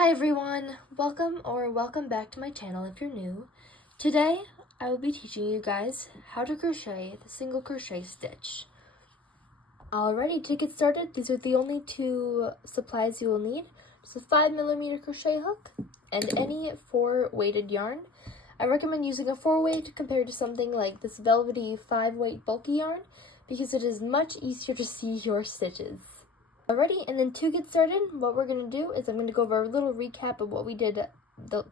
Hi everyone, welcome back to my channel if you're new. Today I will be teaching you guys how to crochet the single crochet stitch. Alrighty, to get started, these are the only two supplies you will need. Just a 5mm crochet hook and any 4-weighted yarn. I recommend using a 4-weight compared to something like this velvety 5-weight bulky yarn because it is much easier to see your stitches. Alrighty, and then to get started, what we're going to do is I'm going to go over a little recap of what we did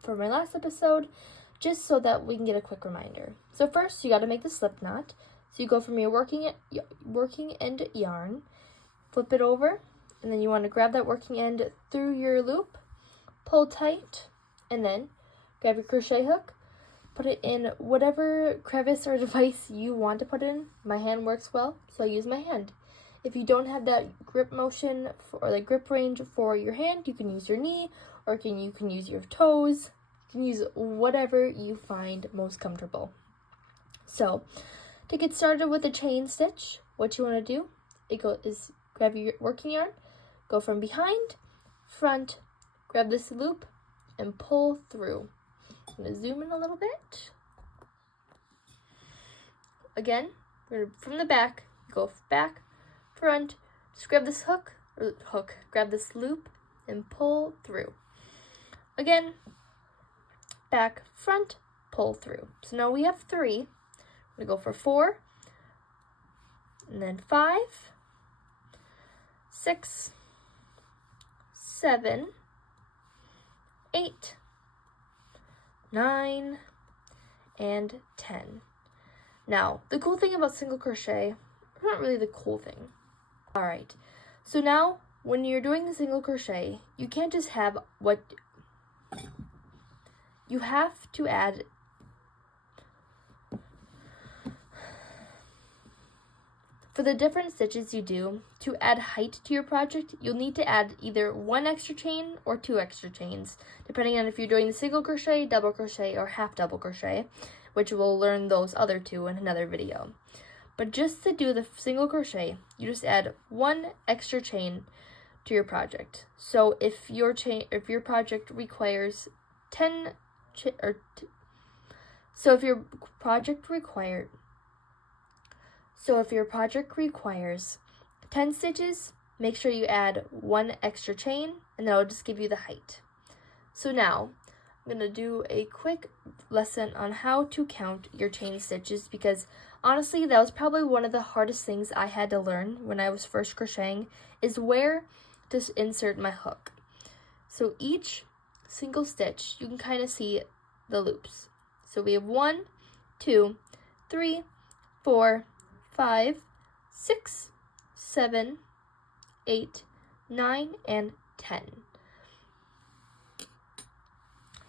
for my last episode, just so that we can get a quick reminder. So first, you got to make the slip knot. So you go from your working end yarn, flip it over, and then you want to grab that working end through your loop, pull tight, and then grab your crochet hook, put it in whatever crevice or device you want to put in. My hand works well, so I use my hand. If you don't have that grip motion or the grip range for your hand, you can use your knee, or you can use your toes. You can use whatever you find most comfortable. So, to get started with a chain stitch, what you want to do is grab your working yarn, go from behind, front, grab this loop, and pull through. I'm going to zoom in a little bit. Again, from the back, go back, front, just grab this grab this loop and pull through. Again, back, front, pull through. So now we have 3. We go for 4, and then 5, 6, 7, 8, 9, and 10. Now, the cool thing about single crochet, not really the cool thing. Alright, so now when you're doing the single crochet, you can't just have you have to add for the different stitches you do. To add height to your project, you'll need to add either 1 extra chain or 2 extra chains, depending on if you're doing the single crochet, double crochet, or half double crochet, which we'll learn those other 2 in another video. But just to do the single crochet, you just add 1 extra chain to your project. So if your project requires 10 so if your project requires 10 stitches, make sure you add 1 extra chain, and that'll just give you the height. So now I'm going to do a quick lesson on how to count your chain stitches, because honestly, that was probably one of the hardest things I had to learn when I was first crocheting, is where to insert my hook. So each single stitch, you can kind of see the loops. So we have 1, 2, 3, 4, 5, 6, 7, 8, 9, and 10.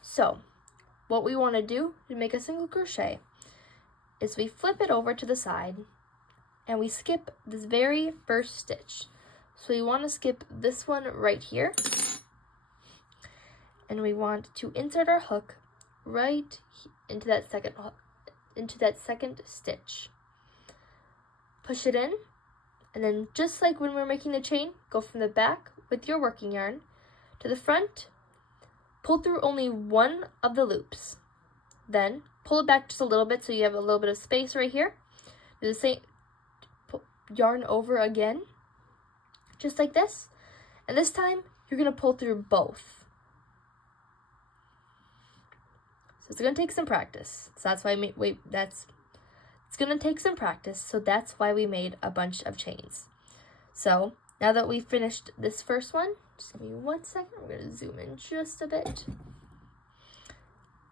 So, what we want to do to make a single crochet is we flip it over to the side and we skip this very first stitch. So we want to skip this one right here, and we want to insert our hook right into that second stitch. Push it in, and then just like when we're making the chain, go from the back with your working yarn to the front. Pull through only 1 of the loops. Then pull it back just a little bit so you have a little bit of space right here. Do the same, yarn over again, just like this. And this time, you're going to pull through both. So it's going to take some practice. So that's why it's going to take some practice. So that's why we made a bunch of chains. So now that we've finished this first one, just give me 1 second. We're going to zoom in just a bit.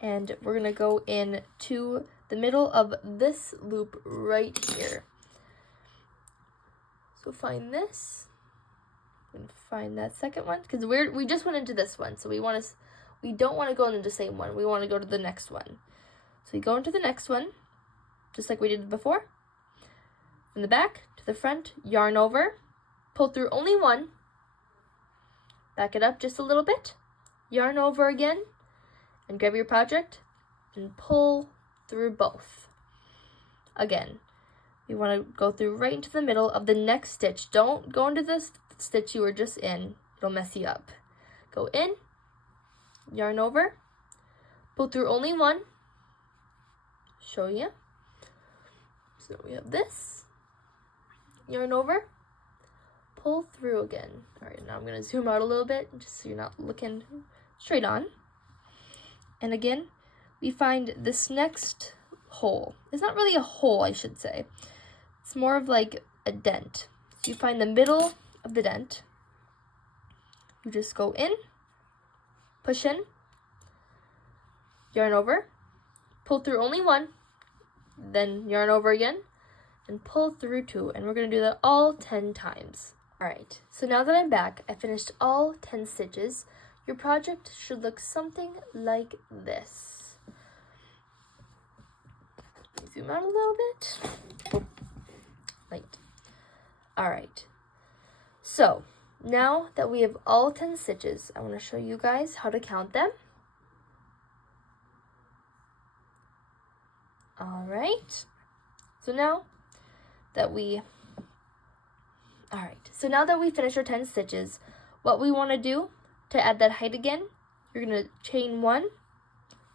And we're going to go into the middle of this loop right here. So find this. And find that second one. Because we just went into this one. So we don't want to go into the same one. We want to go to the next one. So we go into the next one, just like we did before. From the back to the front, yarn over. Pull through only 1. Back it up just a little bit, yarn over again, and grab your project and pull through both. Again, you want to go through right into the middle of the next stitch. Don't go into this stitch you were just in. It'll mess you up. Go in, yarn over, pull through only one, show you. So we have this, yarn over, pull through again. All right, now I'm gonna zoom out a little bit just so you're not looking straight on. And again, we find this next hole. It's not really a hole, I should say. It's more of like a dent. So you find the middle of the dent. You just go in, push in, yarn over, pull through only one, then yarn over again, and pull through two. And we're gonna do that all 10 times. All right, so now that I'm back, I finished all 10 stitches. Your project should look something like this. Zoom out a little bit. Oh, light. All right, so now that we have all 10 stitches, I want to show you guys how to count them. All right, so now that we finished our 10 stitches, what we want to do to add that height again, you're going to chain one.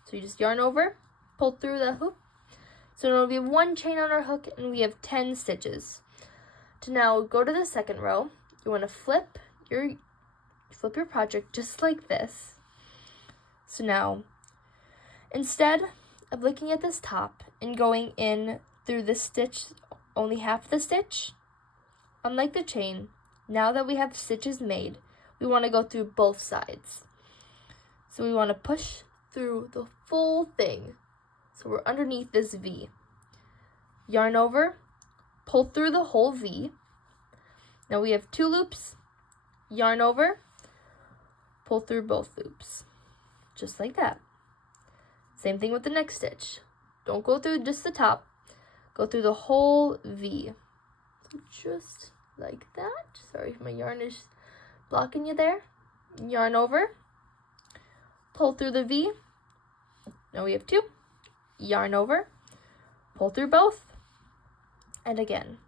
So you just yarn over, pull through the hoop. So now we have one chain on our hook and we have 10 stitches. To now go to the second row, you want to flip your project just like this. So now, instead of looking at this top and going in through this stitch, only half the stitch, unlike the chain, now that we have stitches made, we want to go through both sides. So we want to push through the full thing. So we're underneath this V. Yarn over, pull through the whole V. Now we have 2 loops, yarn over, pull through both loops, just like that. Same thing with the next stitch. Don't go through just the top, go through the whole V. So just like that. Sorry if my yarn is blocking you there. Yarn over, pull through the V. Now we have 2, yarn over, pull through both, and again.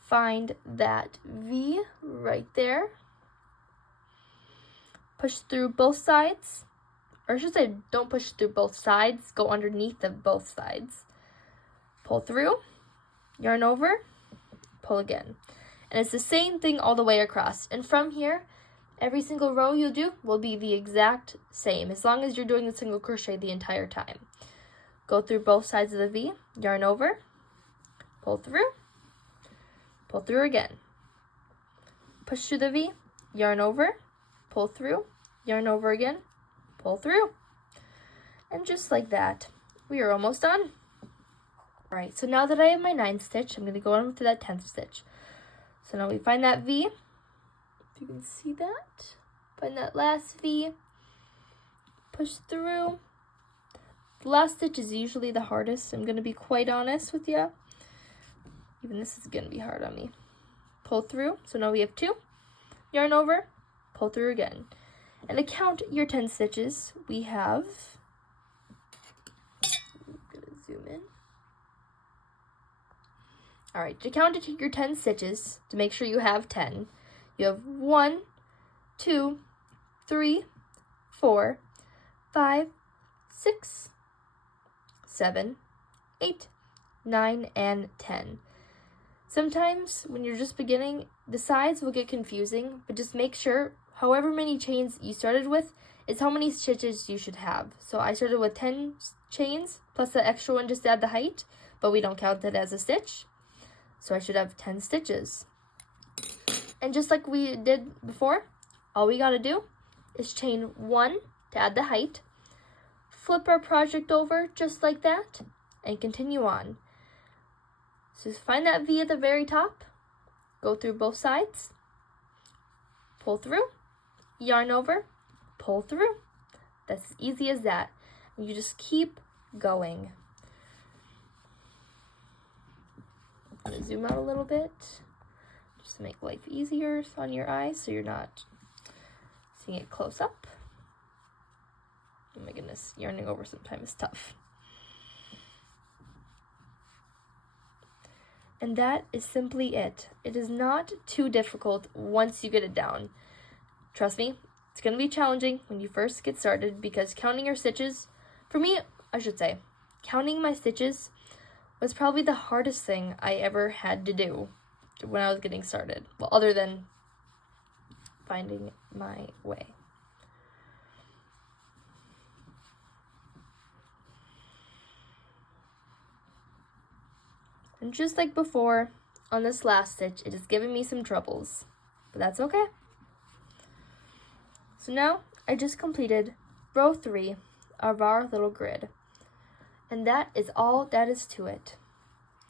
Find that V right there. Push through both sides. Or I should say, don't push through both sides. Go underneath of both sides. Pull through, yarn over, pull again. And it's the same thing all the way across. And from here, every single row you do will be the exact same, as long as you're doing the single crochet the entire time. Go through both sides of the V, yarn over, pull through again. Push through the V, yarn over, pull through, yarn over again, pull through. And just like that, we are almost done. All right, so now that I have my 9th stitch, I'm going to go on to that 10th stitch. So now we find that V, if you can see that. Find that last V, push through. The last stitch is usually the hardest, I'm going to be quite honest with you. Even this is going to be hard on me. Pull through, so now we have 2, yarn over, pull through again. And to count your 10 stitches, we have, I'm going to zoom in. All right, to count your 10 stitches, to make sure you have 10, you have 1, 2, 3, 4, 5, 6, 7, 8, 9, and 10. Sometimes when you're just beginning, the sides will get confusing, but just make sure however many chains you started with is how many stitches you should have. So I started with 10 chains plus the extra one just to add the height, but we don't count that as a stitch. So I should have 10 stitches. And just like we did before, all we gotta do is chain 1 to add the height, flip our project over just like that, and continue on. So find that V at the very top, go through both sides, pull through, yarn over, pull through. That's as easy as that. And you just keep going. I'm going to zoom out a little bit, just to make life easier on your eyes so you're not seeing it close up. Oh my goodness, yarning over sometimes is tough. And that is simply it. It is not too difficult once you get it down. Trust me, It's going to be challenging when you first get started because counting your stitches, for me, I should say, counting my stitches was probably the hardest thing I ever had to do when I was getting started. Well, other than finding my way. And just like before, on this last stitch, it is giving me some troubles, but that's okay. So now, I just completed row 3 of our little grid. And that is all that is to it.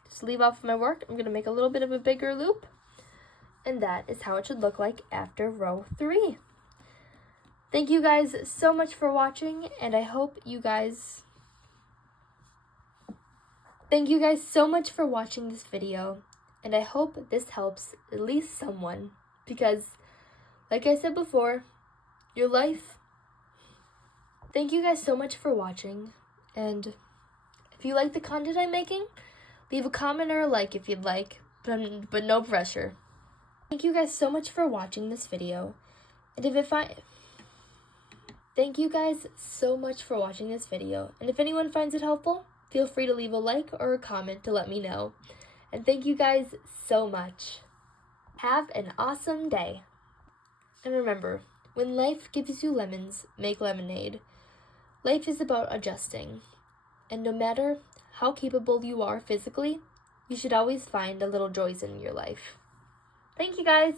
Just leave off my work. I'm going to make a little bit of a bigger loop. And that is how it should look like after row 3. Thank you guys so much for watching, and I hope you guys... Thank you guys so much for watching this video, and I hope this helps at least someone, because, like I said before, your life... Thank you guys so much for watching, and if you like the content I'm making, leave a comment or a like if you'd like, but no pressure. Thank you guys so much for watching this video, and Thank you guys so much for watching this video, and if anyone finds it helpful, feel free to leave a like or a comment to let me know. And thank you guys so much. Have an awesome day. And remember, when life gives you lemons, make lemonade. Life is about adjusting. And no matter how capable you are physically, you should always find a little joys in your life. Thank you guys.